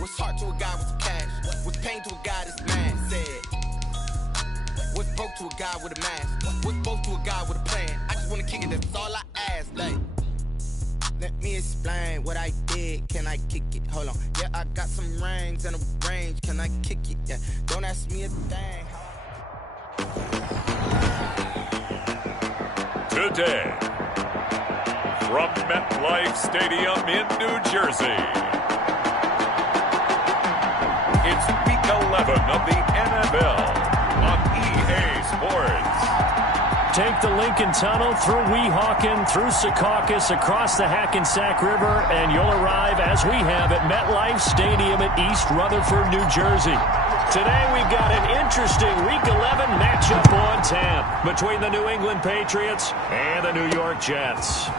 What's heart to a guy with some cash? What's pain to a guy that's mad? Said. What's broke to a guy with a mask? What's both to a guy with a plan? I just wanna kick it, that's all I ask. Like, let me explain what I did. Can I kick it? Hold on. Yeah, I got some rings and a range. Can I kick it? Yeah. Don't ask me a thing. Today, from MetLife Stadium in New Jersey, it's Week 11 of the NFL on EA Sports. Take the Lincoln Tunnel through Weehawken, through Secaucus, across the Hackensack River, and you'll arrive, as we have, at MetLife Stadium at East Rutherford, New Jersey. Today we've got an interesting Week 11 matchup on tap between the New England Patriots and the New York Jets.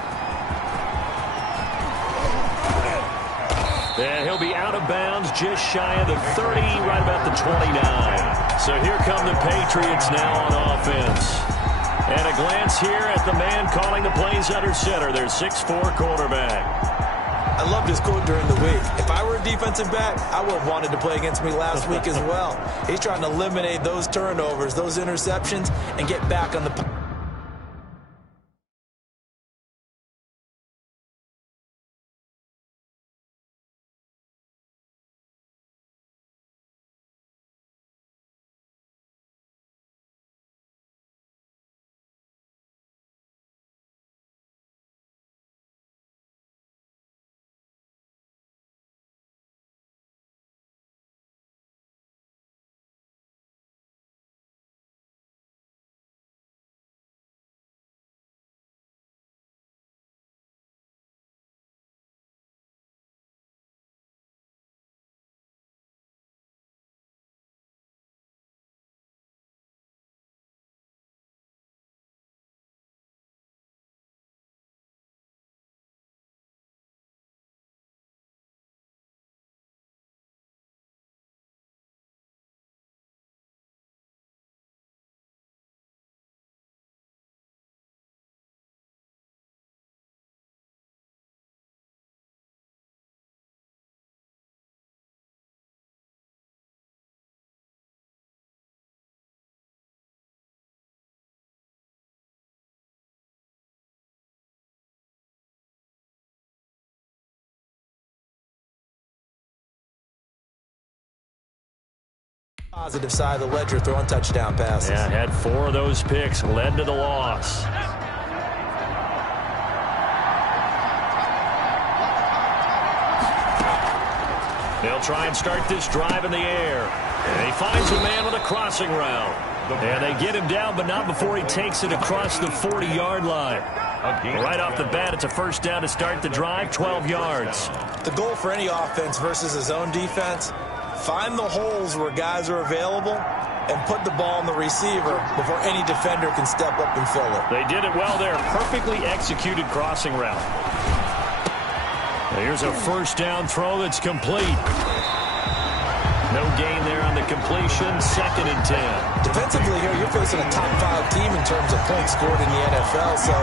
And he'll be out of bounds just shy of the 30, right about the 29. So here come the Patriots now on offense. And a glance here at the man calling the plays under center, their 6'4" quarterback. I loved his quote during the week. If I were a defensive back, I would have wanted to play against me last week as well. He's trying to eliminate those turnovers, those interceptions, and get back on the positive side of the ledger, throwing touchdown passes. Yeah, had 4 of those picks, led to the loss. They'll try and start this drive in the air. And he finds a man with a crossing route. And they get him down, but not before he takes it across the 40-yard line. Right off the bat, it's a first down to start the drive, 12 yards. The goal for any offense versus his own defense, find the holes where guys are available and put the ball on the receiver before any defender can step up and fill it. They did it well there. Perfectly executed crossing route. Here's a first down throw that's complete. No gain there on the completion. 2nd and 10. Defensively here, you're facing a top 5 team in terms of points scored in the NFL. So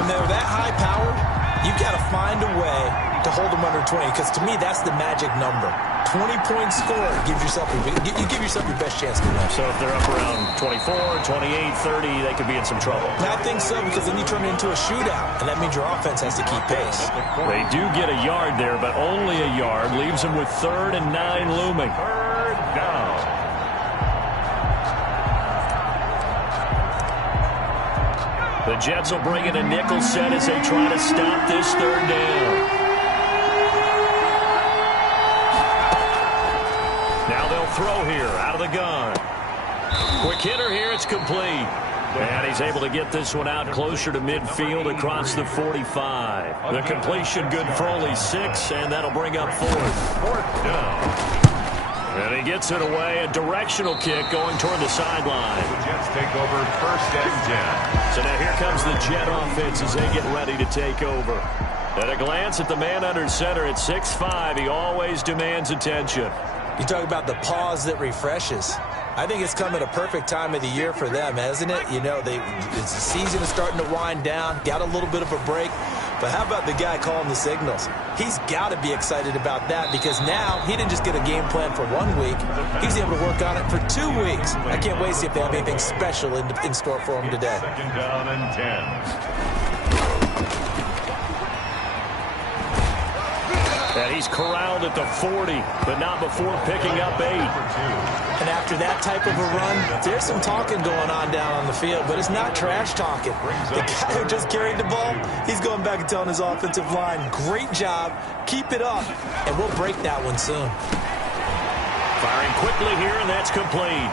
when they're that high powered, you've got to find a way to hold them under 20, because to me that's the magic number. 20 points scored gives yourself you give yourself your best chance to win. So if they're up around 24, 28, 30, they could be in some trouble. I think so, because then you turn it into a shootout, and that means your offense has to keep pace. They do get a yard there, but only a yard. Leaves them with 3rd and 9 looming. 3rd down. The Jets will bring in a nickel set as they try to stop this 3rd down. Now they'll throw here out of the gun. Quick hitter here, it's complete. And he's able to get this one out closer to midfield across the 45. The completion good for only 6, and that'll bring up 4th down. And he gets it away, a directional kick going toward the sideline. The Jets take over 1st and 10. So now here comes the Jet offense as they get ready to take over. At a glance at the man under center at 6'5", he always demands attention. You talk about the pause that refreshes. I think it's come at a perfect time of the year for them, hasn't it? You know, the season is starting to wind down, got a little bit of a break. But how about the guy calling the signals? He's got to be excited about that because now he didn't just get a game plan for 1 week. He's able to work on it for 2 weeks. I can't wait to see if they have anything special in store for him today. Second down and 10. And he's corralled at the 40, but not before picking up 8. And after that type of a run, there's some talking going on down on the field, but it's not trash talking. The guy who just carried the ball, he's going back and telling his offensive line, great job, keep it up, and we'll break that one soon. Firing quickly here, and that's complete.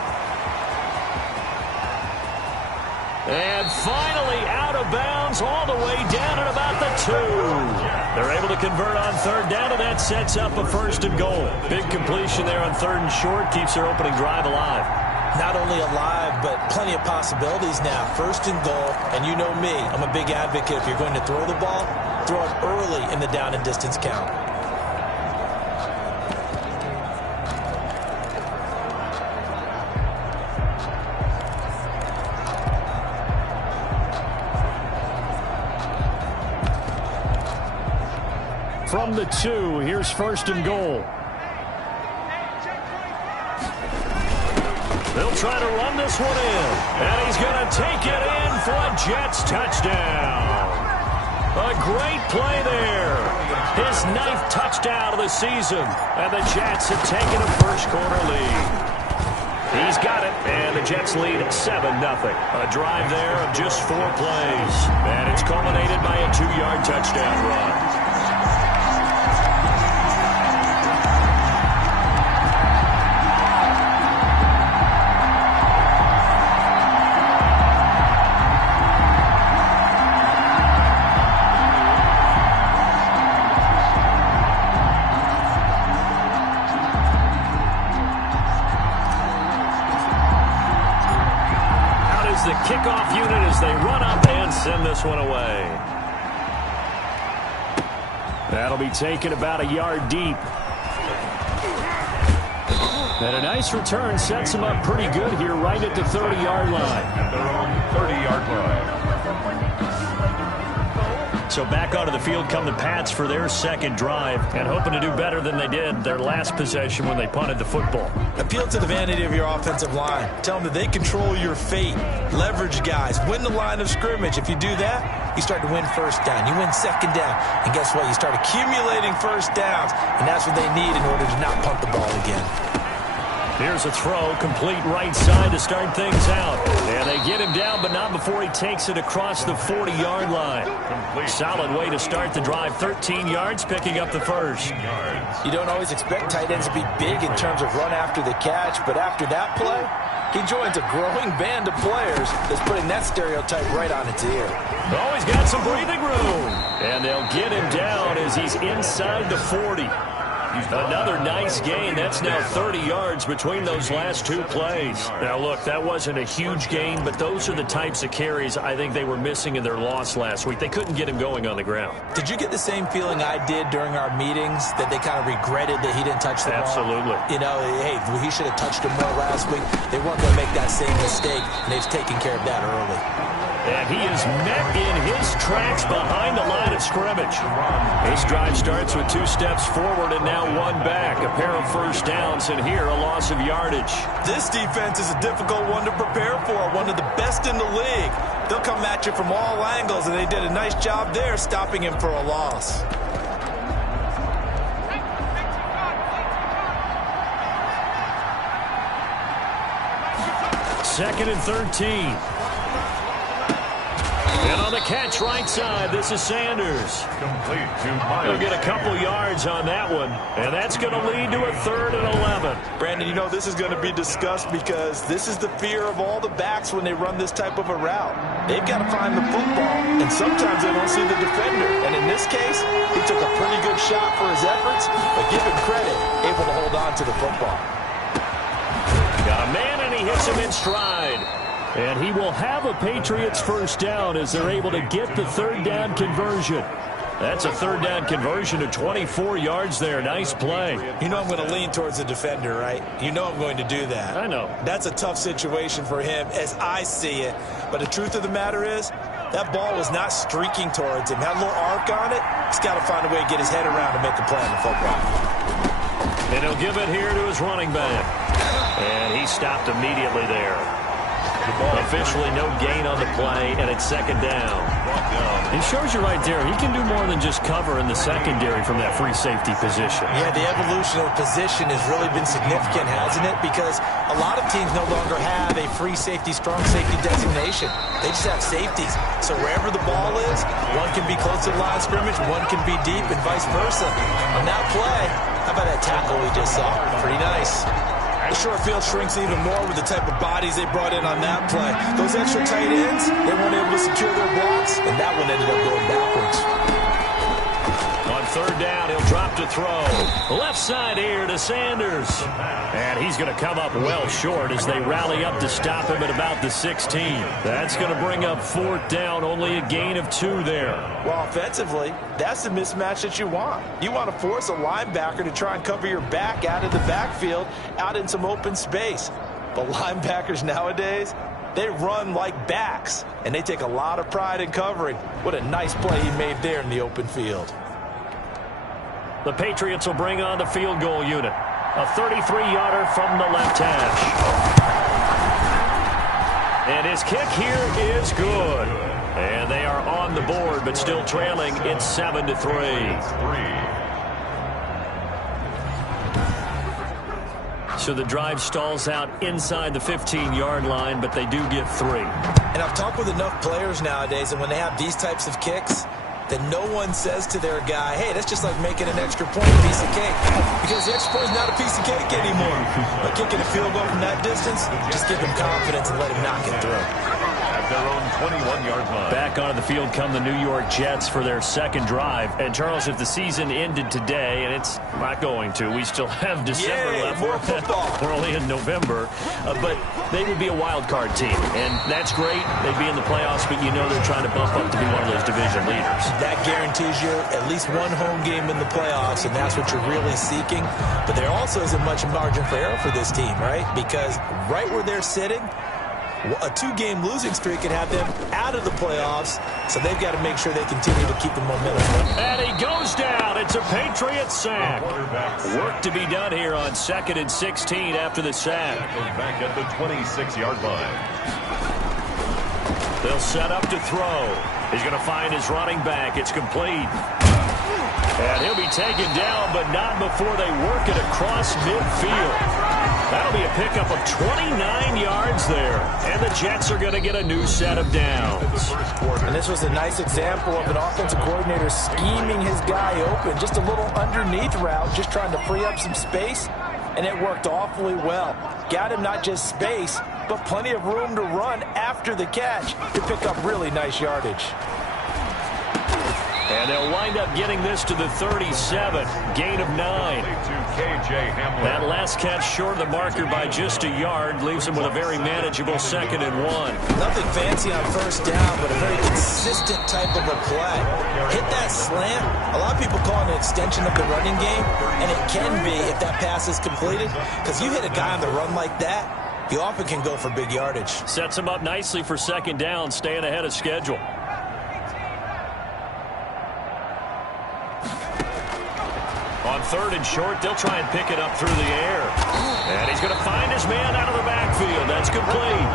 And finally out of bounds all the way down at about the 2. They're able to convert on third down, and that sets up a 1st and goal. Big completion there on 3rd and short keeps their opening drive alive. Not only alive, but plenty of possibilities now. 1st and goal, and you know me, I'm a big advocate. If you're going to throw the ball, throw it early in the down and distance count. From the 2, here's 1st and goal. They'll try to run this one in. And he's going to take it in for a Jets touchdown. A great play there. His 9th touchdown of the season. And the Jets have taken a first-quarter lead. He's got it, and the Jets lead 7-0. A drive there of just 4 plays. And it's culminated by a 2-yard touchdown run. The kickoff unit as they run up and send this one away. That'll be taken about a yard deep. And a nice return sets them up pretty good here right at the 30-yard line. At their own 30-yard line. So back onto the field come the Pats for their 2nd drive and hoping to do better than they did their last possession when they punted the football. Appeal to the vanity of your offensive line. Tell them that they control your fate. Leverage guys. Win the line of scrimmage. If you do that, you start to win 1st down. You win 2nd down. And guess what? You start accumulating 1st downs. And that's what they need in order to not punt the ball again. Here's a throw, complete right side to start things out. And they get him down, but not before he takes it across the 40-yard line. Solid way to start the drive. 13 yards, picking up the 1st. You don't always expect tight ends to be big in terms of run after the catch, but after that play, he joins a growing band of players that's putting that stereotype right on its ear. Always got some breathing room. And they'll get him down as he's inside the 40. Another nice gain. That's now 30 yards between those last 2 plays. Now, look, that wasn't a huge gain, but those are the types of carries I think they were missing in their loss last week. They couldn't get him going on the ground. Did you get the same feeling I did during our meetings, that they kind of regretted that he didn't touch the ball? Absolutely. You know, hey, he should have touched him more last week. They weren't going to make that same mistake, and they've taken care of that early. And he is met in his tracks behind the line of scrimmage. This drive starts with 2 steps forward and now 1 back. A pair of 1st downs, and here a loss of yardage. This defense is a difficult one to prepare for, one of the best in the league. They'll come at you from all angles, and they did a nice job there stopping him for a loss. Second and 13. And on the catch right side, this is Sanders. Complete to Miles. He'll get a couple yards on that one, and that's going to lead to a 3rd and 11. Brandon, you know this is going to be discussed because this is the fear of all the backs when they run this type of a route. They've got to find the football, and sometimes they don't see the defender. And in this case, he took a pretty good shot for his efforts, but give him credit, able to hold on to the football. Got a man, and he hits him in stride. And he will have a Patriots 1st down as they're able to get the 3rd down conversion. That's a 3rd down conversion to 24 yards there. Nice play. You know I'm going to lean towards the defender, right? You know I'm going to do that. I know. That's a tough situation for him as I see it. But the truth of the matter is, That ball was not streaking towards him. Had a little arc on it. He's got to find a way to get his head around to make a play on the football. And he'll give it here to his running back. And he stopped immediately there. Officially no gain on the play, and it's second down. It shows you right there, he can do more than just cover in the secondary from that free safety position. Yeah, the evolution of position has really been significant, hasn't it? Because a lot of teams no longer have a free safety, strong safety designation. They just have safeties. So wherever the ball is, one can be close to the line of scrimmage, one can be deep, and vice versa. On that play, how about that tackle we just saw? Pretty nice. The short field shrinks even more with the type of bodies they brought in on that play. Those extra tight ends, they weren't able to secure their blocks, and that one ended up going backwards. On third down, he'll drop to throw. Left side here to Sanders. And he's going to come up well short as they rally up to stop him at about the 16. That's going to bring up fourth down, only a gain of 2 there. Well, offensively, that's the mismatch that you want. You want to force a linebacker to try and cover your back out of the backfield, out in some open space. But linebackers nowadays, they run like backs, and they take a lot of pride in covering. What a nice play he made there in the open field. The Patriots will bring on the field goal unit. A 33-yarder from the left hash. And his kick here is good. And they are on the board, but still trailing. It's 7-3. So the drive stalls out inside the 15-yard line, but they do get 3. And I've talked with enough players nowadays, and when they have these types of kicks, that no one says to their guy, hey, that's just like making an extra point piece of cake. Because the extra point is not a piece of cake anymore. But kicking a field goal from that distance, just give him confidence and let him knock it through. At their own 21-yard line. Back onto the field come the New York Jets for their second drive. And, Charles, if the season ended today, and it's not going to, we still have December left. More football. We're only in November. But they would be a wild card team. And that's great. They'd be in the playoffs, but you know they're trying to bump up to be one of those division leaders. That guarantees you at least one home game in the playoffs, and that's what you're really seeking. But there also isn't much margin for error for this team, right? Because right where they're sitting, a 2-game losing streak could have them out of the playoffs, so they've got to make sure they continue to keep the momentum. And he goes down. It's a Patriot sack. Work to be done here on 2nd and 16 after the sack. Back at the 26-yard line. They'll set up to throw. He's going to find his running back. It's complete. And he'll be taken down, but not before they work it across midfield. That'll be a pickup of 29 yards there. And the Jets are going to get a new set of downs. And this was a nice example of an offensive coordinator scheming his guy open. Just a little underneath route, just trying to free up some space. And it worked awfully well. Got him not just space, but plenty of room to run after the catch to pick up really nice yardage. And they'll wind up getting this to the 37. Gain of 9. That last catch short of the marker by just a yard leaves him with a very manageable 2nd and 1. Nothing fancy on first down, but a very consistent type of a play. Hit that slant. A lot of people call it an extension of the running game, and it can be if that pass is completed. Because you hit a guy on the run like that, you often can go for big yardage. Sets him up nicely for 2nd down, staying ahead of schedule. On 3rd and short, they'll try and pick it up through the air. And he's going to find his man out of the backfield. That's complete.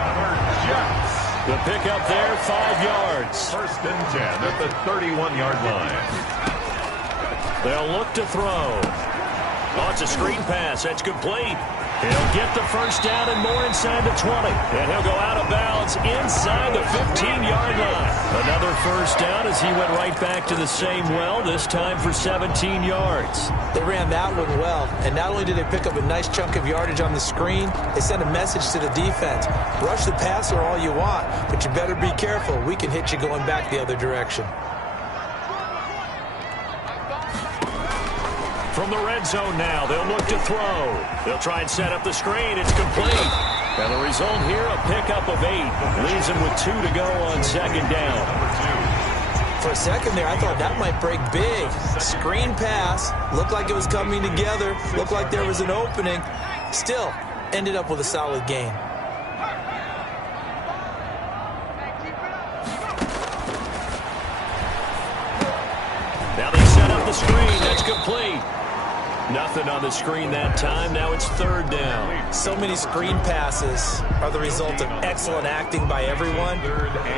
The pickup there, 5 yards. 1st and 10 at the 31-yard line. They'll look to throw. Oh, it's a screen pass. That's complete. He'll get the first down and more inside the 20. And he'll go out of bounds inside the 15-yard line. Another first down as he went right back to the same well, this time for 17 yards. They ran that one well. And not only did they pick up a nice chunk of yardage on the screen, they sent a message to the defense. Rush the passer all you want, but you better be careful. We can hit you going back the other direction. From the red zone now, they'll look to throw. They'll try and set up the screen. It's complete. And the result here, a pickup of 8. Leaves him with 2 to go on 2nd down. For a second there, I thought that might break big. Screen pass. Looked like it was coming together. Looked like there was an opening. Still, ended up with a solid gain. screen. That's complete. Nothing on the screen that time. Now it's third down. So many screen passes are the result of excellent acting by everyone.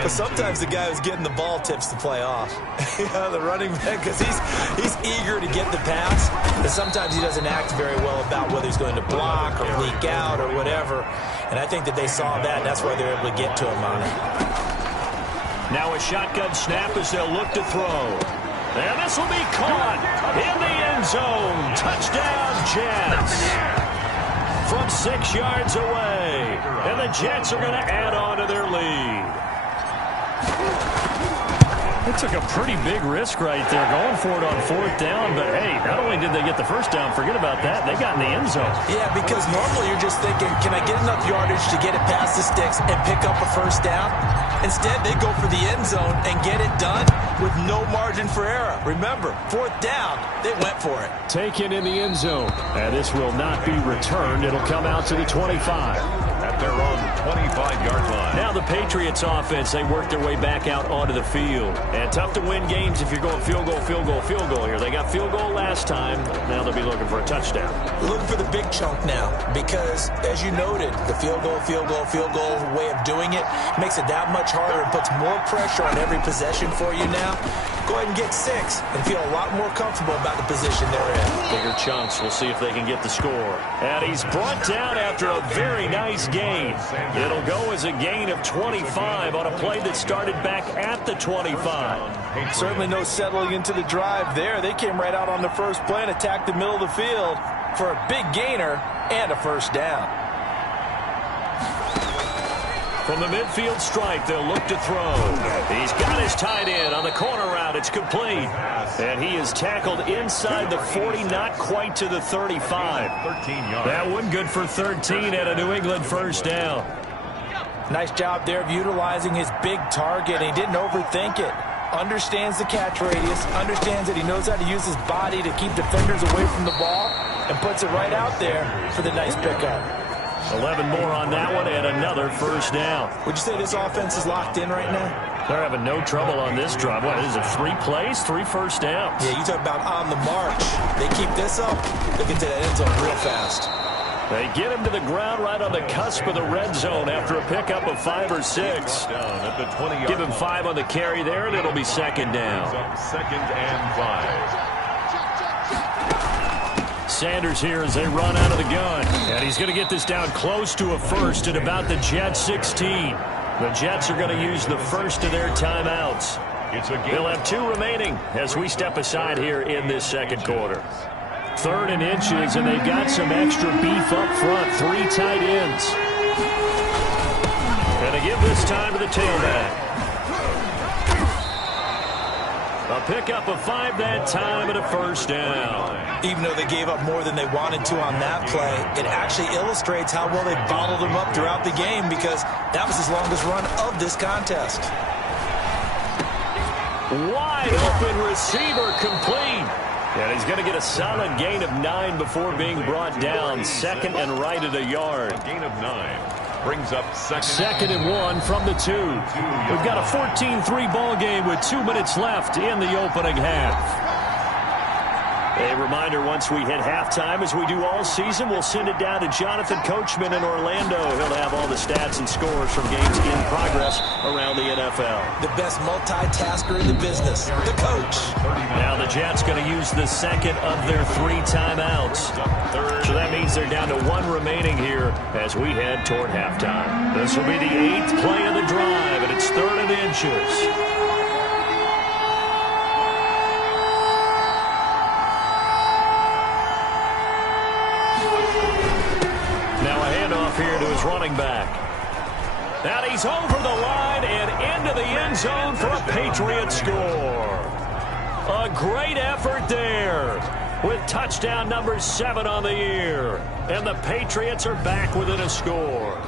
But sometimes the guy who's getting the ball tips the play off. The running back, because he's eager to get the pass. But sometimes he doesn't act very well about whether he's going to block or leak out or whatever. And I think that they saw that, and that's why they're able to get to him on it. Now a shotgun snap as they'll look to throw. And this will be caught in the end zone. Touchdown, Jets. From 6 yards away. And the Jets are going to add on to their lead. They took a pretty big risk right there going for it on fourth down. But, hey, not only did they get the first down, forget about that, they got in the end zone. Yeah, because normally you're just thinking, can I get enough yardage to get it past the sticks and pick up a first down? Instead, they go for the end zone and get it done with no margin for error. Remember, fourth down, they went for it. Taken in the end zone. And this will not be returned. It'll come out to the 25. At their own 25-yard line. Now the Patriots offense, they work their way back out onto the field. And tough to win games if you're going field goal, field goal, field goal here. They got field goal last time. Now they'll be looking for a touchdown. Looking for the big chunk now because, as you noted, the field goal way of doing it makes it that much harder and puts more pressure on every possession for you now. Go ahead and get 6 and feel a lot more comfortable about the position they're in. Bigger chunks. We'll see if they can get the score. And he's brought down after a very nice gain. It'll go as a gain of 25 on a play that started back at the 25. Certainly no settling into the drive there. They came right out on the first play and attacked the middle of the field for a big gainer and a first down. From the midfield stripe, they'll look to throw. He's got his tight end on the corner route. It's complete. And he is tackled inside the 40, not quite to the 35. 13 yards. That one good for 13 at a New England first down. Nice job there of utilizing his big target. He didn't overthink it. Understands the catch radius. Understands that he knows how to use his body to keep defenders away from the ball. And puts it right out there for the nice pickup. 11 more on that one and another first down. Would you say this offense is locked in right now? They're having no trouble on this drive. What is it, 3 plays, 3 first downs? Yeah, you talk about on the march. They keep this up, they get to that end zone real fast. They get him to the ground right on the cusp of the red zone after a pickup of 5 or 6. Down at the 20-yard Give him 5 on the carry there, and it'll be second down. Second and 5. Sanders here as they run out of the gun. And he's going to get this down close to a first at about the Jets 16. The Jets are going to use the first of their timeouts. They'll have 2 remaining as we step aside here in this second quarter. 3rd and inches, and they've got some extra beef up front. 3 tight ends. And they give this time to the tailback. A pickup of 5 that time and a first down. Even though they gave up more than they wanted to on that play, it actually illustrates how well they bottled them up throughout the game because that was his longest run of this contest. Wide open receiver complete. And he's going to get a solid gain of 9 before being brought down. Second and right at a yard. A gain of 9. Brings up second and 1 from the 2. We've got a 14-3 ball game with 2 minutes left in the opening half. A reminder, once we hit halftime, as we do all season, we'll send it down to Jonathan Coachman in Orlando. He'll have all the stats and scores from games in progress around the NFL. The best multitasker in the business, the coach. Now the Jets going to use the second of their 3 timeouts. So that means they're down to 1 remaining here as we head toward halftime. This will be the 8th play of the drive, and it's 3rd and inches. Here to his running back. And he's over the line and into the end zone for a Patriot score. A great effort there with touchdown number 7 on the year. And the Patriots are back within a score.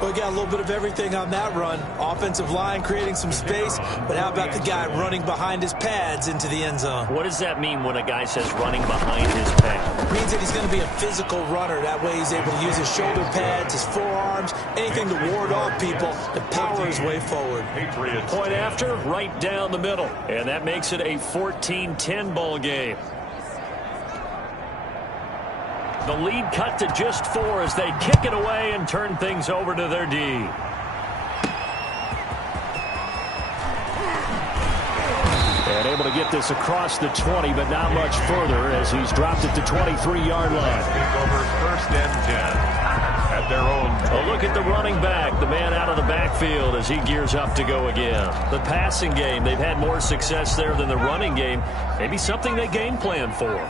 Well, we got a little bit of everything on that run. Offensive line creating some space, but how about the guy running behind his pads into the end zone? What does that mean when a guy says running behind his pad? It means that he's going to be a physical runner. That way he's able to use his shoulder pads, his forearms, anything to ward off people to power his way forward. Point after, right down the middle. And that makes it a 14-10 ball game. The lead cut to just 4 as they kick it away and turn things over to their D. And able to get this across the 20, but not much further as he's dropped it to 23-yard line. Over 1st and 10 at their own. A look at the running back, the man out of the backfield as he gears up to go again. The passing game, they've had more success there than the running game. Maybe something they game plan for.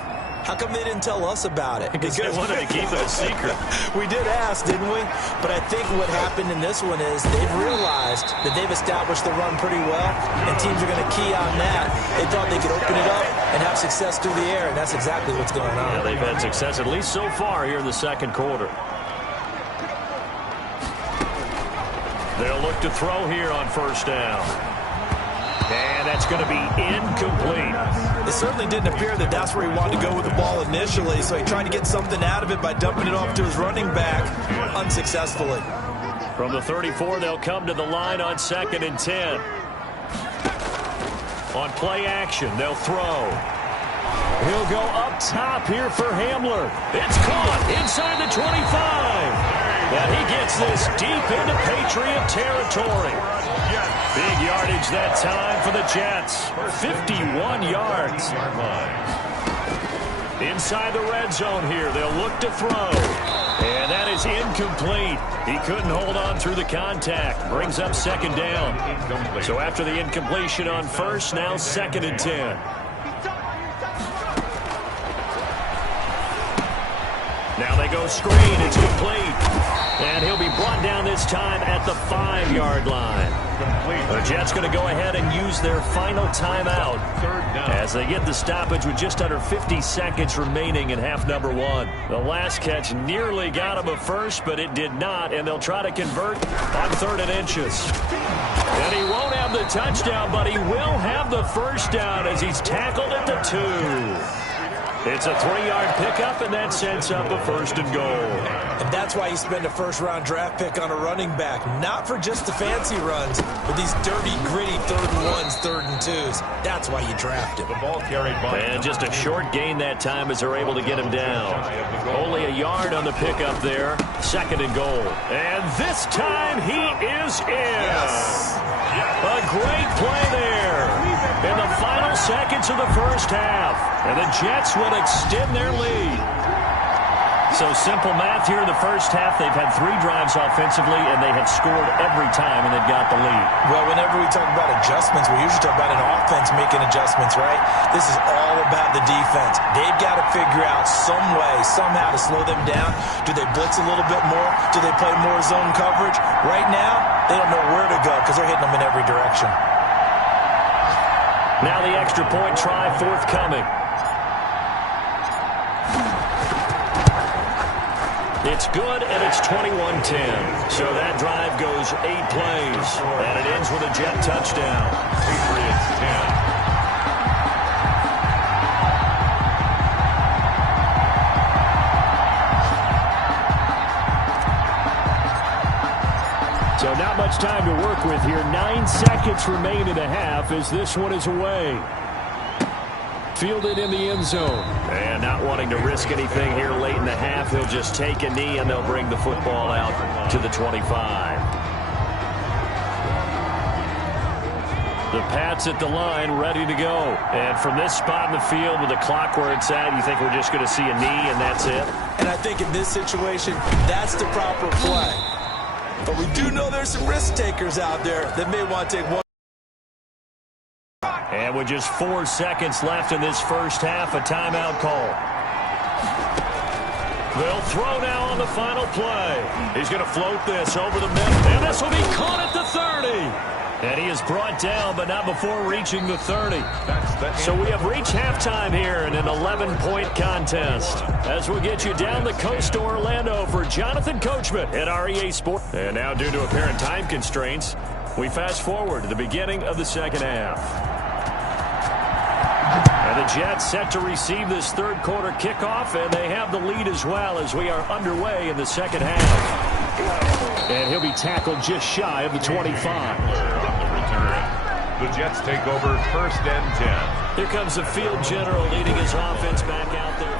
How come they didn't tell us about it? Because they wanted to keep it a secret. We did ask, didn't we? But I think what happened in this one is they've realized that they've established the run pretty well, and teams are going to key on that. They thought they could open it up and have success through the air, and that's exactly what's going on. Yeah, they've had success, at least so far, here in the second quarter. They'll look to throw here on 1st down. And that's going to be incomplete. It certainly didn't appear that that's where he wanted to go with the ball initially, so he tried to get something out of it by dumping it off to his running back unsuccessfully. From the 34, they'll come to the line on 2nd and 10. On play action, they'll throw. He'll go up top here for Hamler. It's caught inside the 25. And he gets this deep into Patriot territory. Big yardage that time for the Jets. 51 yards. Inside the red zone here, they'll look to throw. And that is incomplete. He couldn't hold on through the contact. Brings up 2nd down. So after the incompletion on 1st, now 2nd and 10. Now they go screen. It's complete. And he'll be brought down this time at the 5-yard line. The Jets going to go ahead and use their final timeout as they get the stoppage with just under 50 seconds remaining in half number 1. The last catch nearly got him a first, but it did not, and they'll try to convert on 3rd and inches. And he won't have the touchdown, but he will have the 1st down as he's tackled at the 2. It's a 3-yard pickup, and that sets up a 1st and goal. And that's why you spend a 1st-round draft pick on a running back. Not for just the fancy runs, but these dirty, gritty 3rd and 1s, 3rd and 2s. That's why you draft him. The ball carried by. And just a short gain that time as they're able to get him down. Only a yard on the pickup there. 2nd and goal. And this time he is in. Yes. A great play there in the final seconds of the 1st half. And the Jets will extend their lead. So simple math here in the 1st half. They've had 3 drives offensively, and they have scored every time, and they've got the lead. Well, whenever we talk about adjustments, we usually talk about an offense making adjustments, right? This is all about the defense. They've got to figure out some way, somehow to slow them down. Do they blitz a little bit more? Do they play more zone coverage? Right now, they don't know where to go because they're hitting them in every direction. Now the extra point try forthcoming. It's good, and it's 21-10. So that drive goes 8 plays, and it ends with a Jet touchdown. Patriots 10. So not much time to work with here. 9 seconds remain in the half as this one is away. Fielded in the end zone. And not wanting to risk anything here late in the half, he'll just take a knee and they'll bring the football out to the 25. The Pats at the line ready to go. And from this spot in the field with the clock where it's at, you think we're just going to see a knee and that's it? And I think in this situation, that's the proper play. But we do know there's some risk takers out there that may want to take one. And with just 4 seconds left in this 1st half, a timeout call. They'll throw now on the final play. He's going to float this over the middle. And this will be caught at the 30. And he is brought down, but not before reaching the 30. So we have reached halftime here in an 11-point contest. As we get you down the coast to Orlando for Jonathan Coachman at REA Sport. And now, due to apparent time constraints, we fast forward to the beginning of the second half. And the Jets set to receive this third quarter kickoff, and they have the lead as well as we are underway in the second half. And he'll be tackled just shy of the 25. The Jets take over 1st and 10. Here comes the field general leading his offense back out there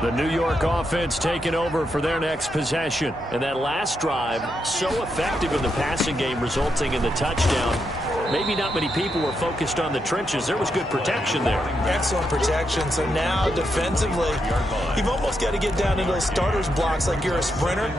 for the New York offense taking over for their next possession. And that last drive, so effective in the passing game, resulting in the touchdown. Maybe not many people were focused on the trenches. There was good protection there. Excellent protection. So now defensively, you've almost got to get down to those starters blocks like you're a sprinter.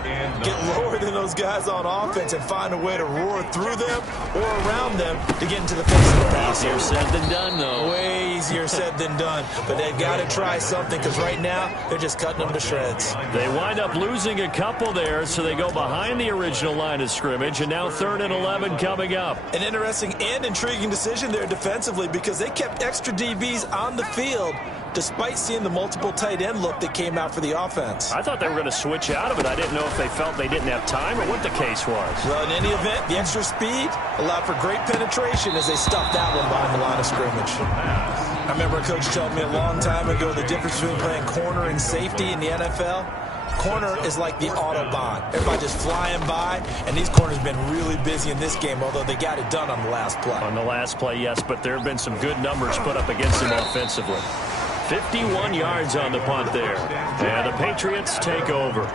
Get lower than those guys on offense and find a way to roar through them or around them to get into the face of the pass. Easier said than done, though. Way easier said than done. But they've got to try something because right now they're just cutting them to shreds. They wind up losing a couple there, so they go behind the original line of scrimmage, and now 3rd and 11 coming up. An interesting and intriguing decision there defensively because they kept extra DBs on the field despite seeing the multiple tight end look that came out for the offense. I thought they were going to switch out of it. I didn't know if they felt they didn't have time or what the case was. Well, in any event, the extra speed allowed for great penetration as they stuffed that one behind the line of scrimmage. I remember a coach telling me a long time ago the difference between playing corner and safety in the NFL. Corner is like the Autobahn. Everybody just flying by, and these corners have been really busy in this game, although they got it done on the last play. On the last play, yes, but there have been some good numbers put up against them offensively. 51 yards on the punt there. And the Patriots take over.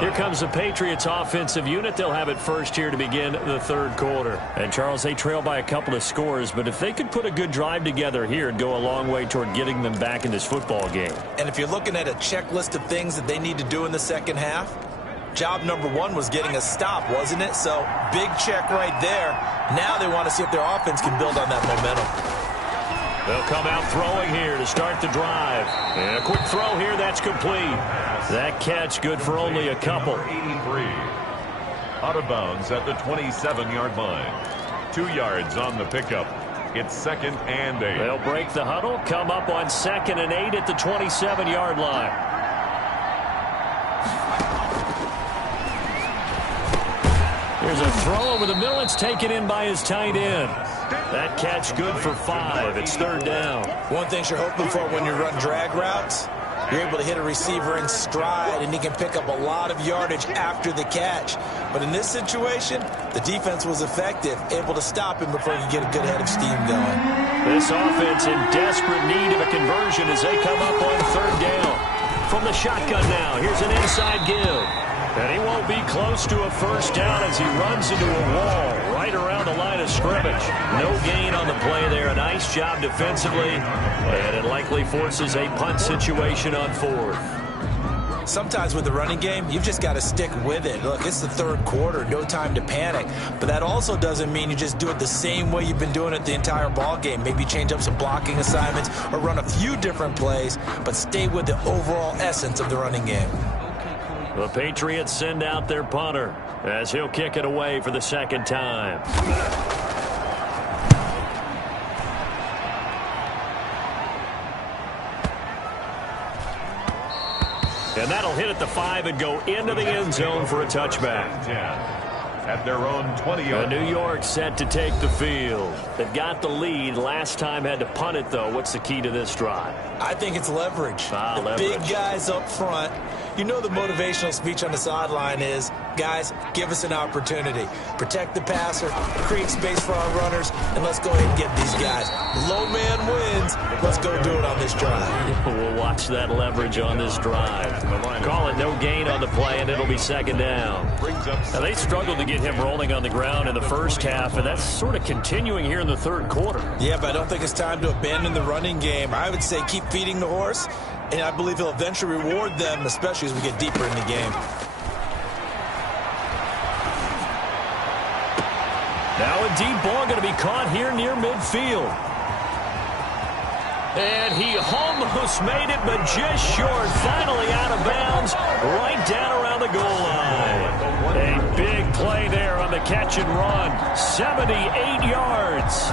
Here comes the Patriots offensive unit. They'll have it first here to begin the third quarter. And, Charles, they trail by a couple of scores, but if they could put a good drive together here, it'd go a long way toward getting them back in this football game. And if you're looking at a checklist of things that they need to do in the second half, job number 1 was getting a stop, wasn't it? So, big check right there. Now they want to see if their offense can build on that momentum. They'll come out throwing here to start the drive. And a quick throw here, that's complete. That catch good for only a couple. 83. Out of bounds at the 27-yard line. 2 yards on the pickup. It's 2nd and 8. They'll break the huddle, come up on 2nd and 8 at the 27-yard line. There's a throw over the middle. It's taken in by his tight end. That catch good for 5. It's 3rd down. One thing you're hoping for when you run drag routes, you're able to hit a receiver in stride, and he can pick up a lot of yardage after the catch. But in this situation, the defense was effective, able to stop him before he could get a good head of steam going. This offense in desperate need of a conversion as they come up on 3rd down. From the shotgun now, here's an inside give. And he won't be close to a first down as he runs into a wall right around the line of scrimmage. No gain on the play there. A nice job defensively. And it likely forces a punt situation on 4th. Sometimes with the running game, you've just got to stick with it. Look, it's the 3rd quarter. No time to panic. But that also doesn't mean you just do it the same way you've been doing it the entire ball game. Maybe change up some blocking assignments or run a few different plays, but stay with the overall essence of the running game. The Patriots send out their punter as he'll kick it away for the 2nd time. And that'll hit at the 5 and go into the end zone for a touchback. At their own 20-yard line. New York set to take the field. They've got the lead. Last time had to punt it, though. What's the key to this drive? I think it's leverage. Leverage. Big guys up front. You know the motivational speech on the sideline is, guys, give us an opportunity. Protect the passer, create space for our runners, and let's go ahead and get these guys. Low man wins. Let's go do it on this drive. We'll watch that leverage on this drive. Call it no gain on the play, and it'll be 2nd down. Now, they struggled to get him rolling on the ground in the first half, and that's sort of continuing here in the 3rd quarter. Yeah, but I don't think it's time to abandon the running game. I would say keep feeding the horse, and I believe he'll eventually reward them, especially as we get deeper in the game. Now a deep ball going to be caught here near midfield. And he almost made it, but just short. Finally out of bounds, right down around the goal line. A big play there on the catch and run. 78 yards.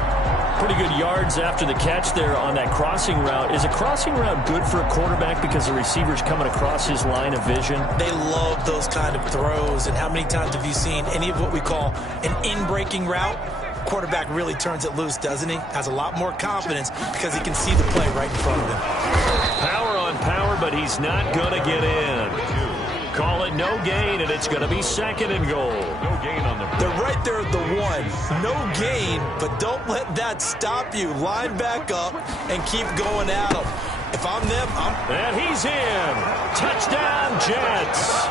Pretty good yards after the catch there on that crossing route. Is a crossing route good for a quarterback because the receiver's coming across his line of vision? They love those kind of throws. And how many times have you seen any of what we call an in-breaking route? Quarterback really turns it loose, doesn't he? Has a lot more confidence because he can see the play right in front of him. Power on power, but he's not going to get in. Call it no gain, and it's going to be second and goal. No gain on the play. They're right there at the one. No gain, but don't let that stop you. Line back up and keep going at them. If I'm them, And he's in. Touchdown, Jets.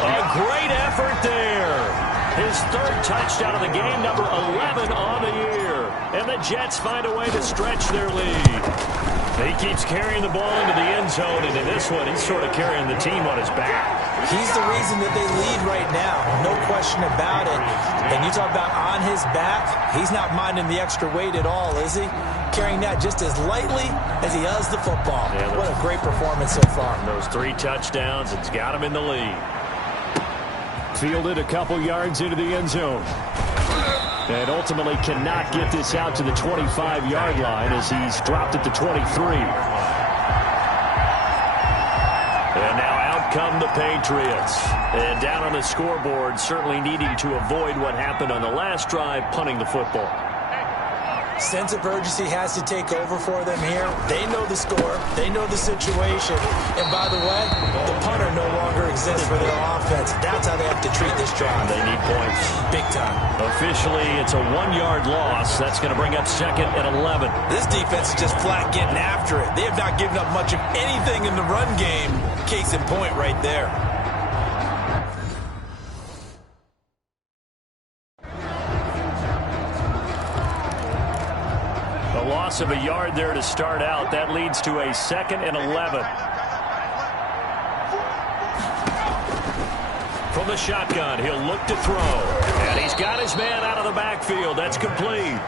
A great effort there. His third touchdown of the game, number 11 on the year. And the Jets find a way to stretch their lead. He keeps carrying the ball into the end zone, and in this one, he's sort of carrying the team on his back. He's the reason that they lead right now. No question about it. And you talk about on his back, he's not minding the extra weight at all, is he? Carrying that just as lightly as he does the football. Yeah, what a great performance so far. Those 3 touchdowns, it's got him in the lead. Fielded a couple yards into the end zone. And ultimately cannot get this out to the 25-yard line as he's dropped at the 23. And now out come the Patriots. And down on the scoreboard, certainly needing to avoid what happened on the last drive, punting the football. Sense of urgency has to take over for them here. They know the score. They know the situation. And by the way, the punter no longer exists for their offense. That's how they have to treat this drive. They need points. Big time. Officially, it's a 1-yard loss. That's going to bring up second and 11. This defense is just flat getting after it. They have not given up much of anything in the run game. Case in point right there. Loss of a yard there to start out. That leads to a second and 11. From the shotgun, he'll look to throw. And he's got his man out of the backfield. That's complete.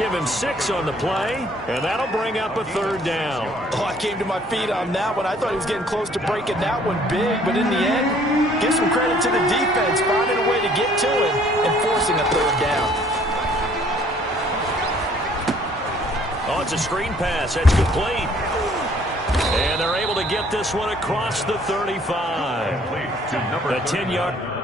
Give him 6 on the play, and that'll bring up a third down. Oh, I came to my feet on that one. I thought he was getting close to breaking that one big, but in the end, give some credit to the defense, finding a way to get to it and forcing a third down. Oh, it's a screen pass. That's complete. And they're able to get this one across the 35. A 10-yard.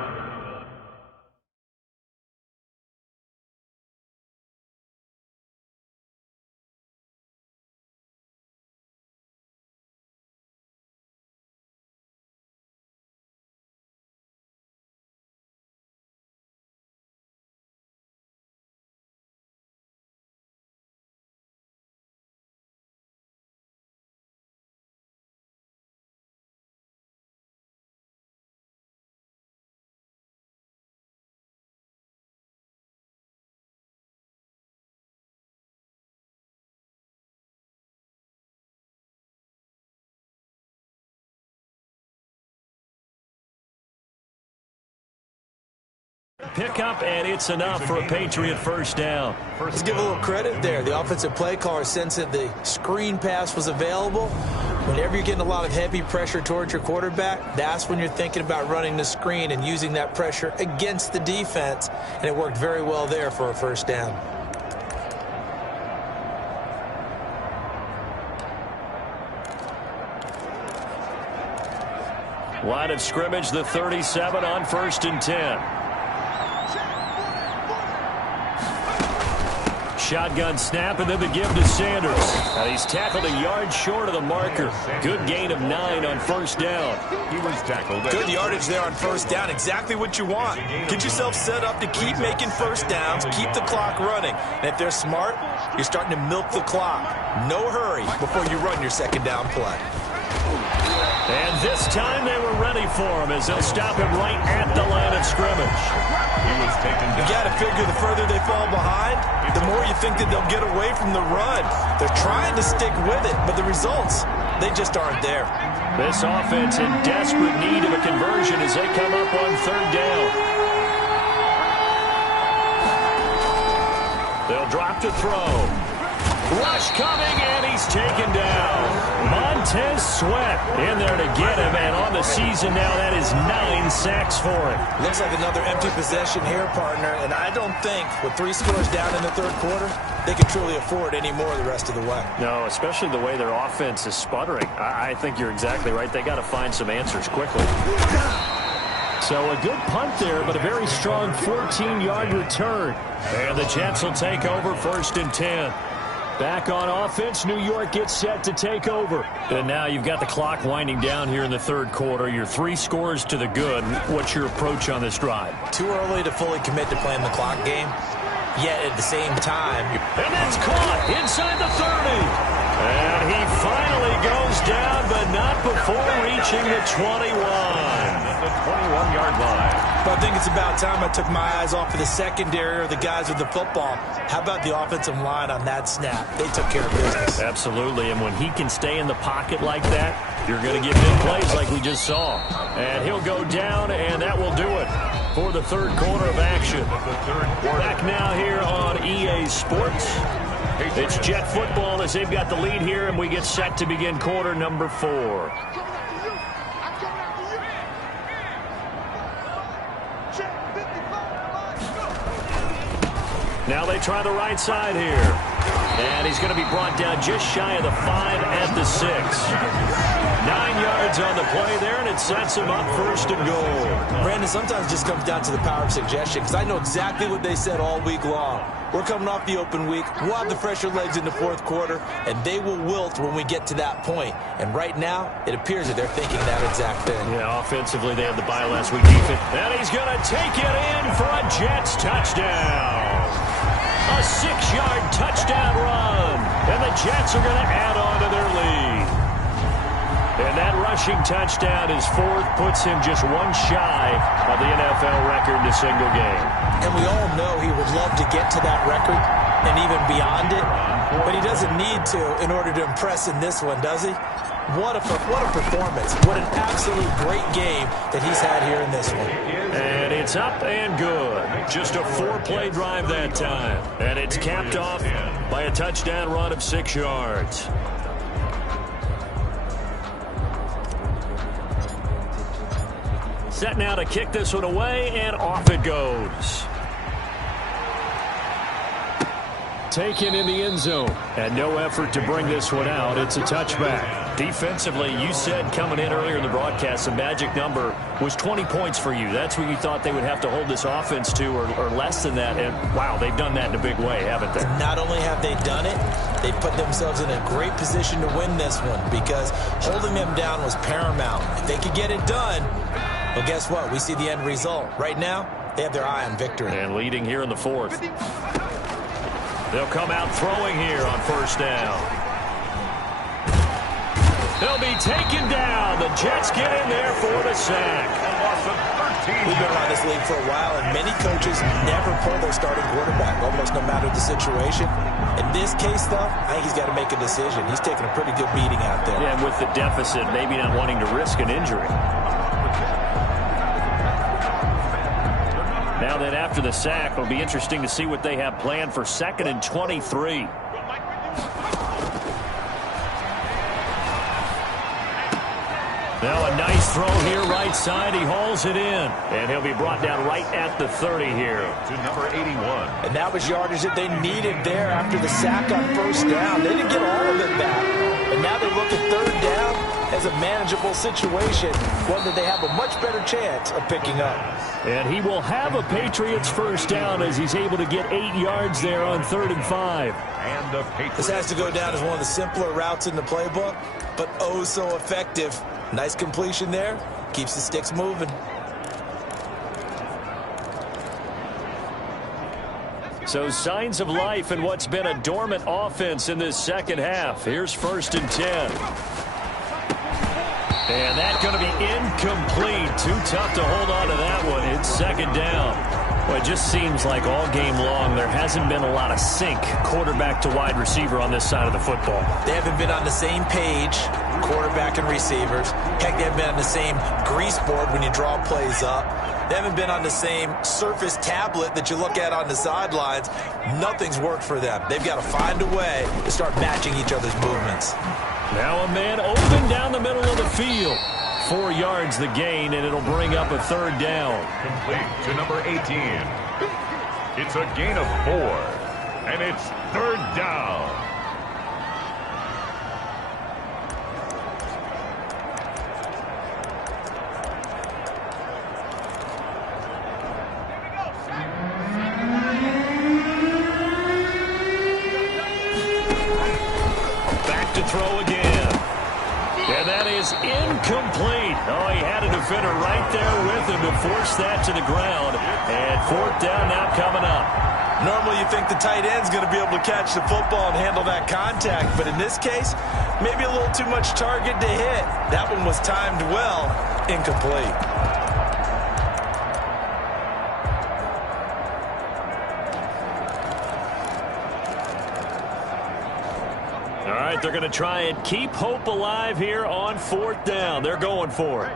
Pick up, and it's enough for a Patriot first down. Let's give a little credit there. The offensive play caller sensed that the screen pass was available. Whenever you're getting a lot of heavy pressure towards your quarterback, that's when you're thinking about running the screen and using that pressure against the defense. And it worked very well there for a first down. Line of scrimmage, the 37 on 1st and 10. Shotgun snap, and then the give to Sanders. Now he's tackled a yard short of the marker. Good gain of 9 on 1st down. He was tackled. Good yardage there on 1st down. Exactly what you want. Get yourself set up to keep making first downs, keep the clock running. And if they're smart, you're starting to milk the clock. No hurry before you run your second down play. And this time they were ready for him as they'll stop him right at the line of scrimmage. He was taken down. You got to figure the further they fall behind, the more you think that they'll get away from the run. They're trying to stick with it, but the results, they just aren't there. This offense in desperate need of a conversion as they come up on 3rd down. They'll drop to throw. Rush coming, and he's taken down. Montez Sweat in there to get him, and on the season now, that is 9 sacks for him. Looks like another empty possession here, partner, and I don't think with 3 scores down in the third quarter, they can truly afford any more the rest of the way. No, especially the way their offense is sputtering. I think you're exactly right. They got to find some answers quickly. So a good punt there, but a very strong 14-yard return. And the Jets will take over 1st and 10. Back on offense, New York gets set to take over. And now you've got the clock winding down here in the third quarter. Your 3 scores to the good. What's your approach on this drive? Too early to fully commit to playing the clock game. Yet at the same time... And that's caught inside the 30. And he finally goes down, but not before reaching the 21. The 21-yard line. But I think it's about time I took my eyes off of the secondary or the guys with the football. How about the offensive line on that snap? They took care of business. Absolutely, and when he can stay in the pocket like that, you're going to get big plays like we just saw. And he'll go down, and that will do it for the third quarter of action. We're back now here on EA Sports. It's Jet football as they've got the lead here, and we get set to begin quarter number 4. Now they try the right side here. And he's going to be brought down just shy of the 5 at the 6. 9 yards on the play there, and it sets him up 1st and goal. Brandon, sometimes it just comes down to the power of suggestion, because I know exactly what they said all week long. We're coming off the open week. We'll have the fresher legs in the fourth quarter, and they will wilt when we get to that point. And right now, it appears that they're thinking that exact thing. Yeah, offensively, they had the bye last week. Defense. And he's going to take it in for a Jets touchdown. A 6-yard touchdown run. And the Jets are going to add on to their lead. And that rushing touchdown is 4th, puts him just 1 shy of the NFL record in a single game. And we all know he would love to get to that record and even beyond it, but he doesn't need to in order to impress in this one, does he? What a performance. What an absolute great game that he's had here in this one. And it's up and good. Just a 4-play drive that time. And it's capped off by a touchdown run of 6 yards. Set now to kick this one away, and off it goes. Taken in the end zone. And no effort to bring this one out. It's a touchback. Defensively, you said coming in earlier in the broadcast, the magic number was 20 points for you. That's what you thought they would have to hold this offense to, or less than that. And, wow, they've done that in a big way, haven't they? Not only have they done it, they put themselves in a great position to win this one, because holding them down was paramount. If they could get it done, well, guess what? We see the end result. Right now, they have their eye on victory. And leading here in the 4th. They'll come out throwing here on 1st down. They'll be taken down. The Jets get in there for the sack. We've been around this league for a while, and many coaches never pull their starting quarterback, almost no matter the situation. In this case, though, I think he's got to make a decision. He's taking a pretty good beating out there. Yeah, and with the deficit, maybe not wanting to risk an injury. Now then, after the sack, it'll be interesting to see what they have planned for 2nd and 23. Now a nice throw here right side. He hauls it in. And he'll be brought down right at the 30 here. To number 81. And that was yardage that they needed there after the sack on 1st down. They didn't get all of it back. And now they look at 3rd down as a manageable situation, one that they have a much better chance of picking up. And he will have a Patriots 1st down as he's able to get 8 yards there on 3rd and 5. And the Patriots. This has to go down as one of the simpler routes in the playbook, but oh so effective. Nice completion there. Keeps the sticks moving. So signs of life in what's been a dormant offense in this second half. Here's 1st and 10. And that's going to be incomplete. Too tough to hold on to that one. It's 2nd down. Well, it just seems like all game long there hasn't been a lot of sync quarterback to wide receiver on this side of the football. They haven't been on the same page, quarterback and receivers. Heck, they haven't been on the same grease board when you draw plays up. They haven't been on the same surface tablet that you look at on the sidelines. Nothing's worked for them. They've got to find a way to start matching each other's movements. Now a man open down the middle of the field. 4 yards the gain, and it'll bring up a third down. Complete to number 18. It's a gain of 4, and it's third down. Back to throw again. And that is incomplete. Oh, he had a defender right there with him to force that to the ground. And fourth down now coming up. Normally you think the tight end's going to be able to catch the football and handle that contact. But in this case, maybe a little too much target to hit. That one was timed well. Incomplete. All right, they're going to try and keep hope alive here on fourth down. They're going for it.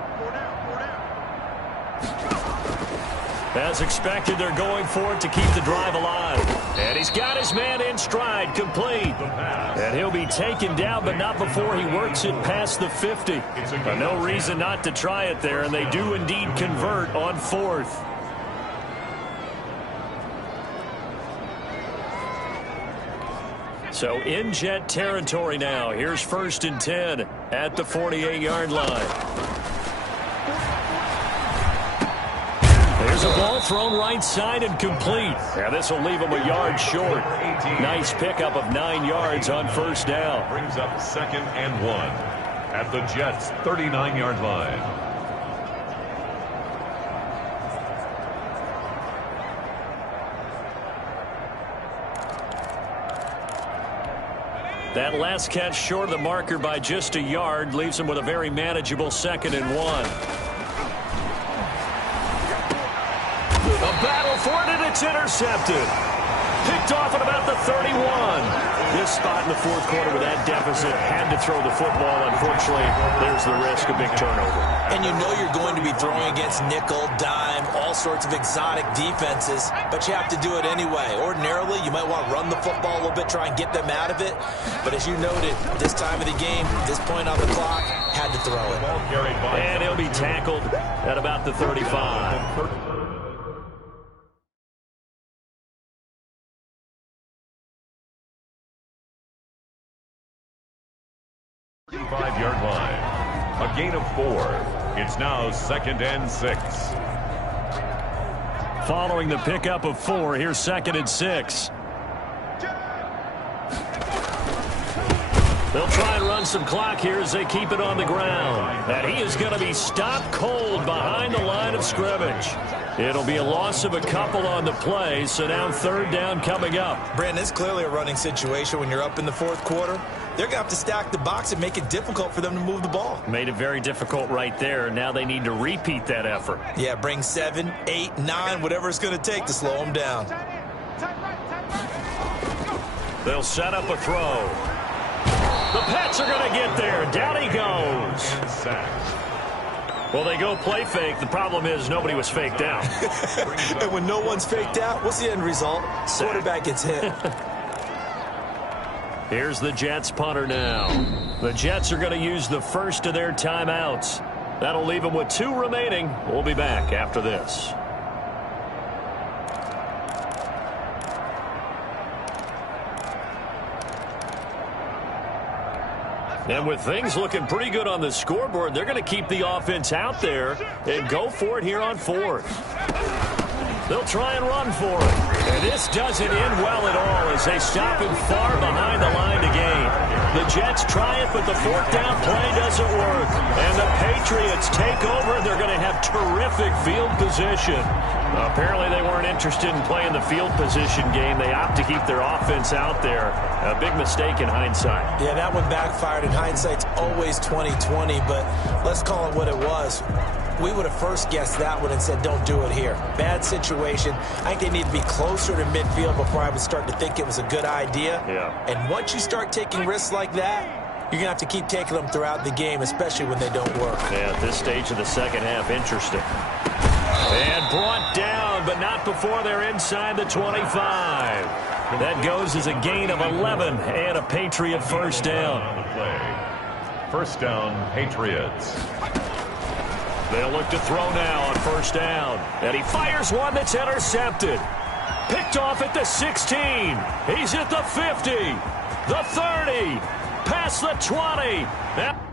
As expected, they're going for it to keep the drive alive. And he's got his man in stride, complete. And he'll be taken down, but not before he works it past the 50. But no reason not to try it there, and they do indeed convert on fourth. So in Jet territory now. Here's 1st and 10 at the 48-yard line. There's a ball thrown right side and complete. Now this will leave him a yard short. Nice pickup of 9 yards on first down. Brings up 2nd and 1 at the Jets' 39-yard line. That last catch short of the marker by just a yard leaves him with a very manageable 2nd and 1. A battle for it, and it's intercepted. Picked off at about the 31. This spot in the fourth quarter with that deficit, had to throw the football. Unfortunately, there's the risk of big turnover. And you know you're going to be throwing against nickel, dime, all sorts of exotic defenses, but you have to do it anyway. Ordinarily, you might want to run the football a little bit, try and get them out of it. But as you noted, this time of the game, this point on the clock, had to throw it. And he'll be tackled at about the 35. 35-yard line. A gain of 4. It's now 2nd and 6. Following the pickup of 4, here's 2nd and 6. They'll try and run some clock here as they keep it on the ground. And he is going to be stopped cold behind the line of scrimmage. It'll be a loss of a couple on the play, so now third down coming up. Brandon, it's clearly a running situation when you're up in the fourth quarter. They're going to have to stack the box and make it difficult for them to move the ball. Made it very difficult right there. Now they need to repeat that effort. Yeah, bring 7, 8, 9, whatever it's going to take to slow them down. They'll set up a throw. The Pats are going to get there. Down he goes. Well, they go play fake. The problem is nobody was faked out. And when no one's faked out, what's the end result? Quarterback gets hit. Here's the Jets punter now. The Jets are going to use the first of their timeouts. That'll leave them with 2 remaining. We'll be back after this. And with things looking pretty good on the scoreboard, they're going to keep the offense out there and go for it here on 4th. They'll try and run for it. And this doesn't end well at all as they stop him far behind the line to gain. The Jets try it, but the fourth down play doesn't work. And the Patriots take over. They're going to have terrific field position. Apparently they weren't interested in playing the field position game. They opt to keep their offense out there. A big mistake in hindsight. Yeah, that one backfired. In hindsight's always 20/20, but let's call it what it was. We would have first guessed that one and said, don't do it here. Bad situation. I think they need to be closer to midfield before I would start to think it was a good idea. Yeah. And once you start taking risks like that, you're going to have to keep taking them throughout the game, especially when they don't work. Yeah, at this stage of the second half, interesting. And brought down, but not before they're inside the 25. That goes as a gain of 11 and a Patriot first down. First down, Patriots. They'll look to throw now on first down. And he fires one that's intercepted. Picked off at the 16. He's at the 50. The 30. Past the 20. Now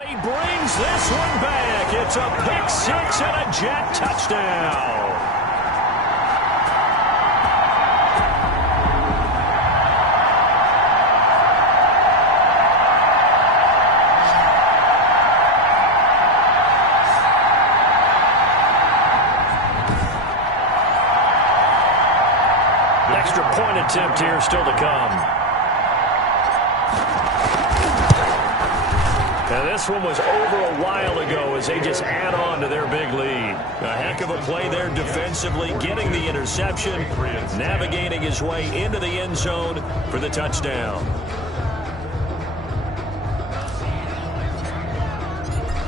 He brings this one back. It's a pick six and a Jet touchdown. Extra point attempt here still to come. Now this one was over a while ago as they just add on to their big lead. A heck of a play there defensively, getting the interception, navigating his way into the end zone for the touchdown.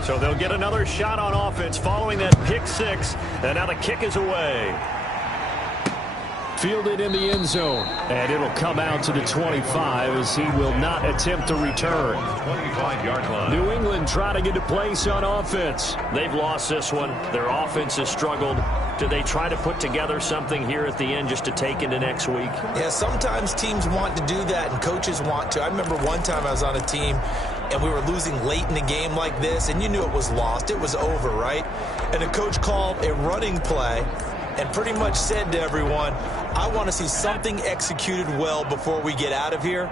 So they'll get another shot on offense following that pick six, and now the kick is away. Fielded in the end zone, and it'll come out to the 25 as he will not attempt to return. 25-yard line. New England trying to get a place on offense. They've lost this one. Their offense has struggled. Do they try to put together something here at the end just to take into next week? Yeah, sometimes teams want to do that and coaches want to. I remember one time I was on a team and we were losing late in the game like this, and you knew it was lost. It was over, right? And the coach called a running play and pretty much said to everyone, I want to see something executed well before we get out of here.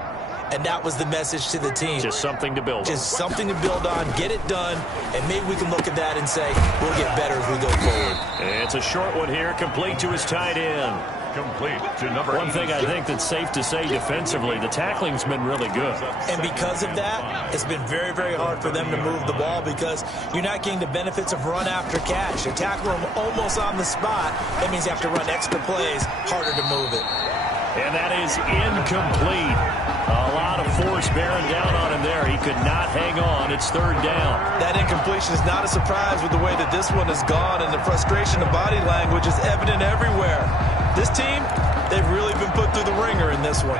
And that was the message to the team. Just something to build on. Just something to build on, get it done, and maybe we can look at that and say, we'll get better as we go forward. It's a short one here, complete to his tight end. Complete to number One thing I think that's safe to say defensively, the tackling's been really good. And because of that, it's been very, very hard for them to move the ball because you're not getting the benefits of run after catch. You tackle them almost on the spot. That means you have to run extra plays, harder to move it. And that is incomplete. A lot of force bearing down on him there. He could not hang on. It's third down. That incompletion is not a surprise with the way that this one has gone, and the frustration of body language is evident everywhere. This team, they've really been put through the ringer in this one.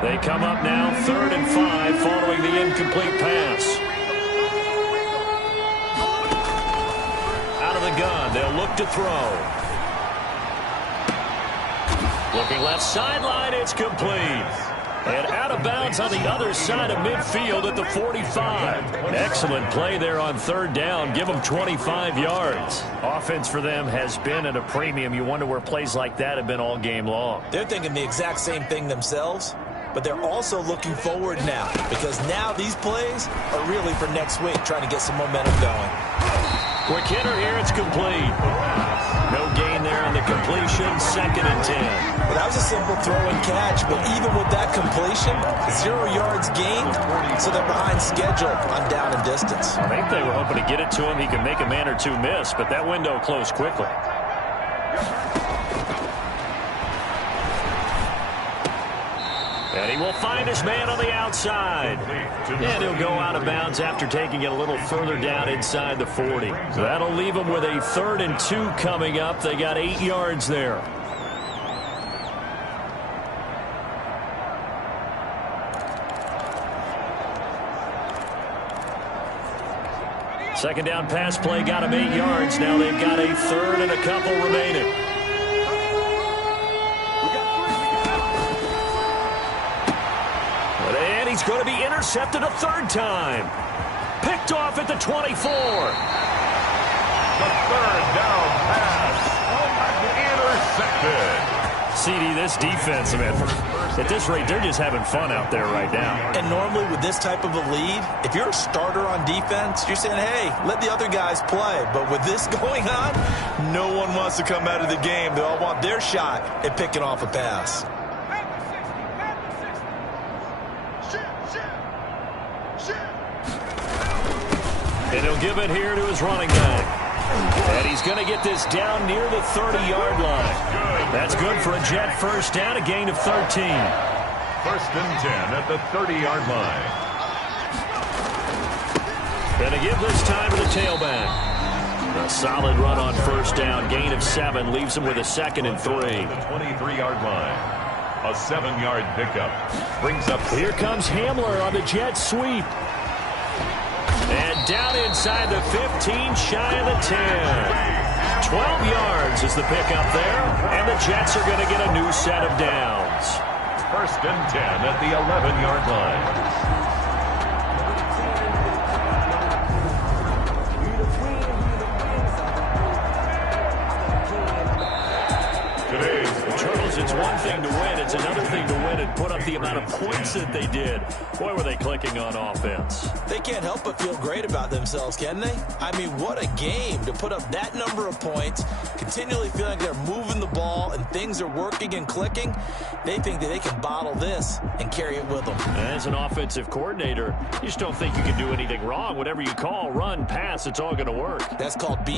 They come up now, 3rd and 5, following the incomplete pass. Out of the gun, they'll look to throw. Looking left sideline, it's complete. And out of bounds on the other side of midfield at the 45. Excellent play there on 3rd down. Give them 25 yards. Offense for them has been at a premium. You wonder where plays like that have been all game long. They're thinking the exact same thing themselves, but they're also looking forward now because now these plays are really for next week, trying to get some momentum going. Quick hitter here, it's complete. No gain there on the completion, 2nd and 10. Well, that was a simple throw and catch, but even with that completion, 0 yards gained, so they're behind schedule on down and distance. I think they were hoping to get it to him. He could make a man or two miss, but that window closed quickly. And he will find his man on the outside. And he'll go out of bounds after taking it a little further down inside the 40. That'll leave him with a 3rd and 2 coming up. They got 8 yards there. Second down pass play got him 8 yards. Now they've got a 3rd and a couple remaining. And he's going to be intercepted a 3rd time. Picked off at the 24. The 3rd down pass. Intercepted. CD, this defense, man, at this rate, they're just having fun out there right now. And normally with this type of a lead, if you're a starter on defense, you're saying, hey, let the other guys play. But with this going on, no one wants to come out of the game. They all want their shot at picking off a pass. And he'll give it here to his running back. And he's going to get this down near the 30-yard line. That's good for a Jet first down, a gain of 13. 1st and 10 at the 30-yard line. Going to give this time to the tailback. A solid run on 1st down, gain of 7, leaves him with a 2nd and 3. The 23-yard line. A 7-yard pickup. Brings up. Here comes Hamler on the Jet sweep. And down inside the 15, shy of the 10. 12 yards is the pickup there, and the Jets are going to get a new set of downs. 1st and 10 at the 11-yard line. today's Charles, it's one thing to win. It's another thing to win and put up the amount of points that they did. Boy, were they clicking on offense. They can't help but feel great about themselves, can they? I mean, what a game to put up that number of points, continually feeling like they're moving the ball and things are working and clicking. They think that they can bottle this and carry it with them. As an offensive coordinator, you just don't think you can do anything wrong. Whatever you call, run, pass, it's all going to work. That's called being